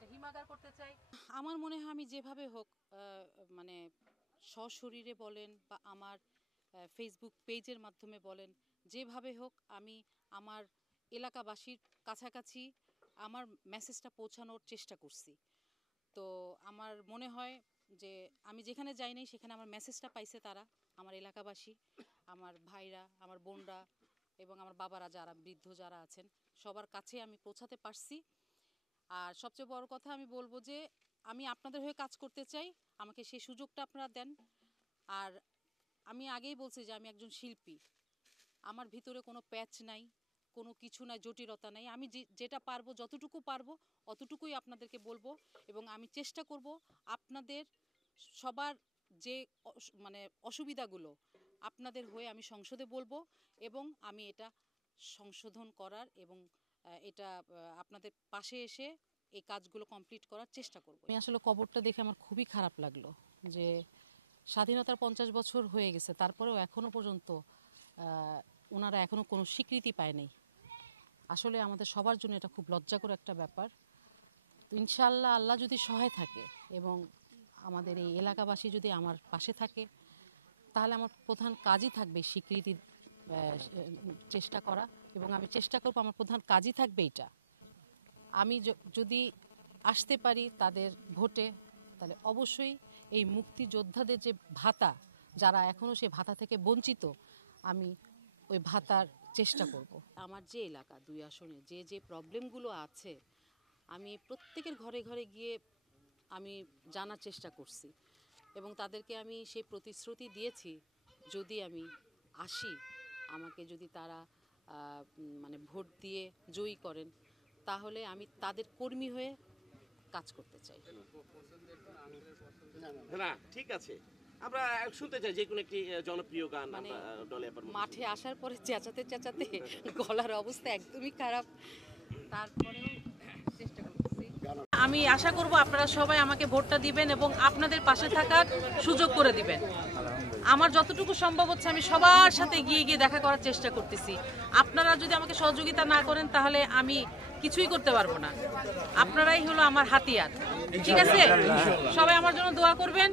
একটা হিমাগার করতে চাই। আমার মনে হয় আমি যেভাবে হোক মানে সশরীরে বলেন বা আমার ফেসবুক পেজের মাধ্যমে বলেন, যেভাবে হোক আমি আমার এলাকাবাসীর কাছাকাছি আমার মেসেজটা পৌঁছানোর চেষ্টা করছি। তো আমার মনে হয় যে আমি যেখানে যাই নাই সেখানে আমার মেসেজটা পাইছে তারা, আমার এলাকাবাসী, আমার ভাইরা, আমার বোনরা এবং আমার বাবারা যারা বৃদ্ধ যারা আছেন সবার কাছে আমি পৌঁছাতে পারছি। আর সবচেয়ে বড় কথা আমি বলবো যে আমি আপনাদের হয়ে কাজ করতে চাই, আমাকে সেই সুযোগটা আপনারা দেন। আর আমি আগেই বলছি যে আমি একজন শিল্পী, আমার ভিতরে কোনো প্যাচ নাই, কোনো কিছু নাই, জটিলতা নাই। আমি যেটা পারবো, যতটুকু পারবো অতটুকুই আপনাদেরকে বলবো এবং আমি চেষ্টা করব আপনাদের সবার যে মানে অসুবিধাগুলো আপনাদের হয়ে আমি সংসদে বলবো এবং আমি এটা সংশোধন করার এবং এটা আপনাদের পাশে এসে এই কাজগুলো কমপ্লিট করার চেষ্টা করব। আমি আসলে কবরটা দেখে আমার খুবই খারাপ লাগলো যে স্বাধীনতার 50 বছর হয়ে গেছে, তারপরেও এখনো পর্যন্ত ওনারা এখনো কোনো স্বীকৃতি পায় নাই। আসলে আমাদের সবার জন্য এটা খুব লজ্জাকর একটা ব্যাপার। তো ইনশাআল্লাহ আল্লাহ যদি সহায় থাকে এবং আমাদের এই এলাকাবাসী যদি আমার পাশে থাকে, তাহলে আমার প্রধান কাজই থাকবে স্বীকৃতি চেষ্টা করা এবং আমি চেষ্টা করব, আমার প্রধান কাজই থাকবে এটা। আমি যদি আসতে পারি তাদের ভোটে, তাহলে অবশ্যই এই মুক্তিযোদ্ধাদের যে ভাতা, যারা এখনও সে ভাতা থেকে বঞ্চিত, আমি ওই ভাতার চেষ্টা করব। আমার যে এলাকা 2 আসনে যে যে প্রবলেমগুলো আছে আমি প্রত্যেকের ঘরে ঘরে গিয়ে আমি জানার চেষ্টা করছি এবং তাদেরকে আমি সেই প্রতিশ্রুতি দিয়েছি যদি আমি আসি, আমাকে যদি তারা মানে ভোট দিয়ে জয়ী করেন, তাহলে আমি তাদের কর্মী হয়ে কাজ করতে চাই। না ঠিক আছে, আমরা শুনতে চাই যে কোনো একটি জনপ্রিয় গান। মানে মাঠে আসার পরে চেঁচাতে চেঁচাতে গলার অবস্থা একদমই খারাপ, তারপরেও চেষ্টা করতেছি। আমি আশা করব আপনারা সবাই আমাকে ভোটটা দিবেন এবং আপনাদের পাশে থাকার সুযোগ করে দিবেন। আমার যতটুকু সম্ভব হচ্ছে আমি সবার সাথে গিয়ে গিয়ে দেখা করার চেষ্টা করতেছি। আপনারা যদি আমাকে সহযোগিতা না করেন তাহলে আমি কিছুই করতে পারবো না। আপনারাই হলো আমার হাতিয়ার। ঠিক আছে, সবাই আমার জন্য দোয়া করবেন।